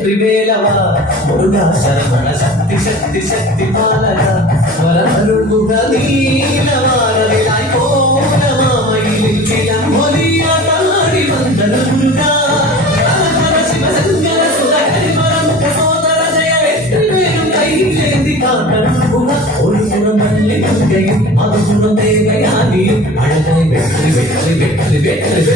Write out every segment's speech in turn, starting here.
ത്രിവേലവ മുരുകാ ശരവണ ശക്തി ശക്തി ശക്തി പാലക വരമരുളുക നീലവാരവിലായി പോലമാമയിൽ ചിലം മൊലിയാടി വന്ദന മുരുകാ ശിവ ശങ്കര സുരഹരിമരം സോദര ജയ എത്രയും കൈയിലേന്തി കാട്ടണുക ഒരു ഗുണം മല്ലികയും മറുഗുണം ദേവയാനിയും അഴകായി വെട്ടി വെട്ടി വെട്ടി വെട്ടി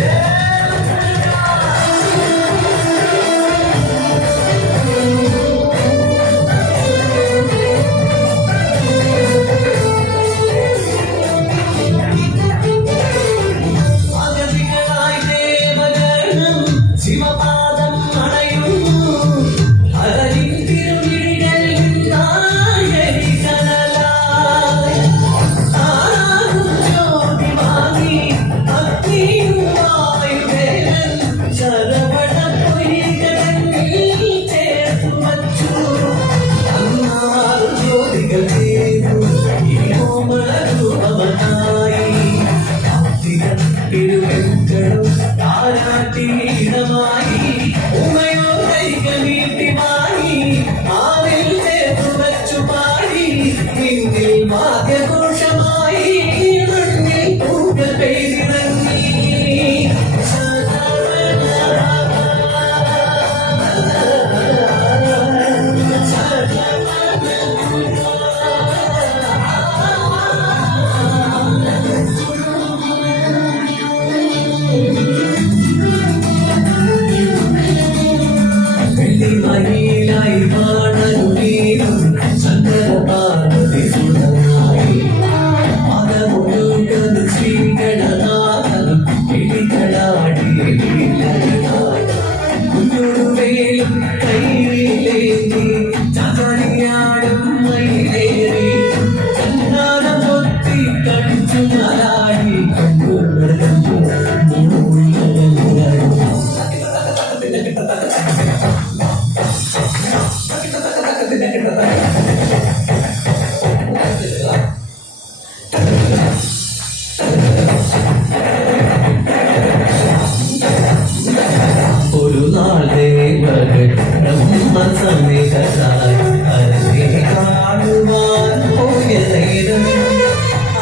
ഒരു നാൾ ദേവകൾ ബ്രഹ്മസന്നിധരായി അരങ്ങേ കാണുവാൻ പോയ നേരം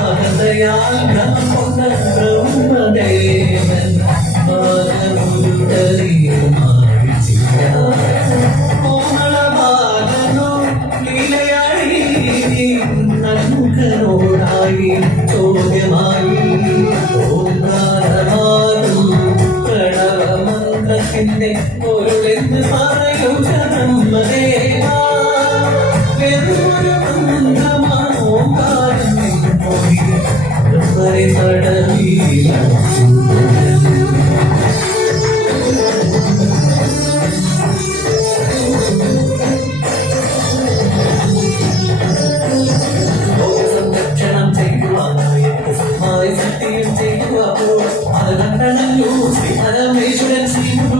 അഹതയാൽ ബ്രഹ്മ ബ്രഹ്മദേവൻ ചോദ്യമായി പ്രണവമന്ത്രത്തിന്റെ പൊരുളെന്ന് പറയൂ ബ്രഹ്മദേവാ വെറൊരു മന്ത്രമാണോ കാലം പോയി തടവില്ല സത്യം ചെയ്യുക അത് കണ്ടു ശ്രീ പരമേശ്വരൻ ശ്രീ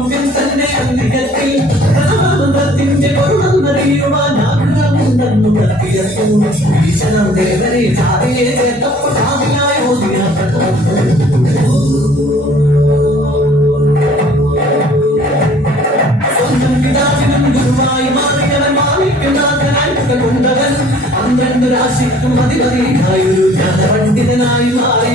ഈശ്വരം ദേവനെ ചാതിയെ ചേർത്തപ്പോൾ ചാതിയായി സ്വന്തം പിതാവിനും ഗുരുവായി മാറിയവൻ മാറിക്കുന്നാഥനായി കൊണ്ടവൻ 12 രാശിക്കും അധിപതിയായി ഒരു ജ്ഞാനപണ്ഡിതനായി മാറി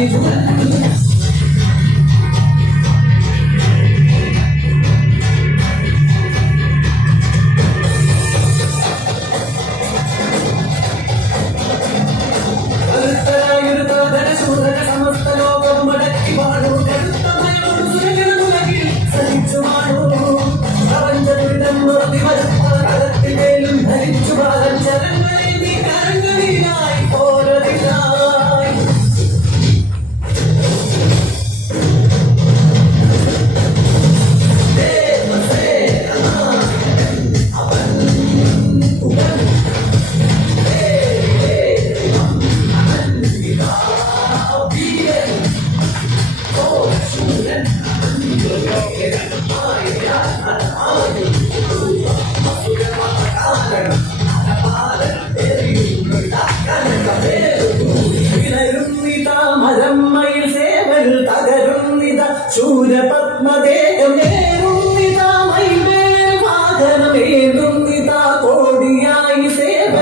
ശൂരപത്മദേഹമേറുന്നിതാ കോടിയായി സേവ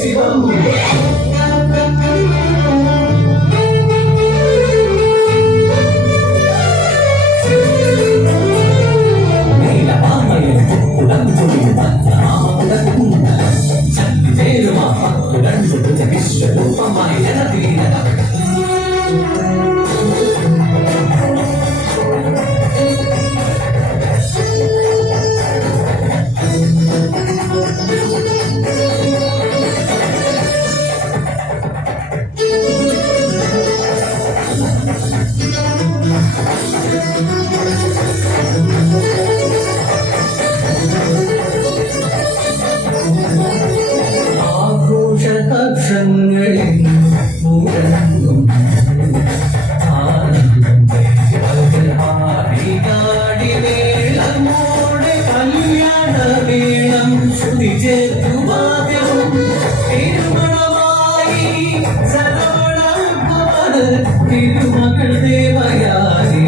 ശിവം വിശ്വരൂപമായി ജനതീര തിരുമകൾ ദേവയാരി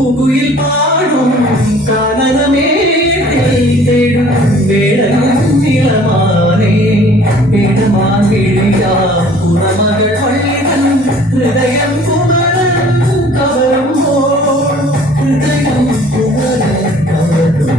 ഉകുയിൽ പാടും കാനനമേ തേടും വേടമാനേ വേടമാൻ വിളിയാം കുണമകൾ വള്ളിതൻ ഹൃദയം കുമരൻ കവരുമ്പോൾ ഹൃദയം കുമരൻ കവരുമ്പോൾ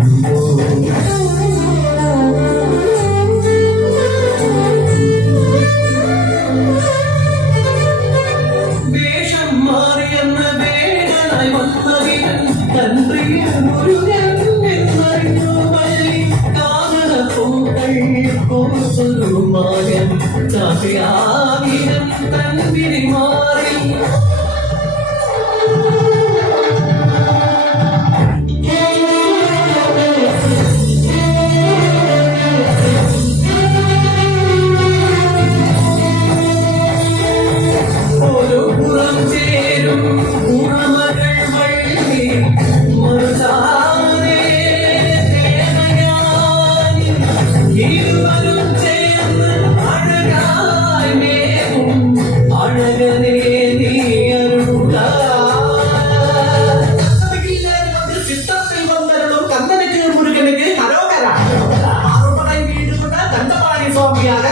സ്വാമിയായ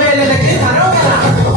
വേലക്ക്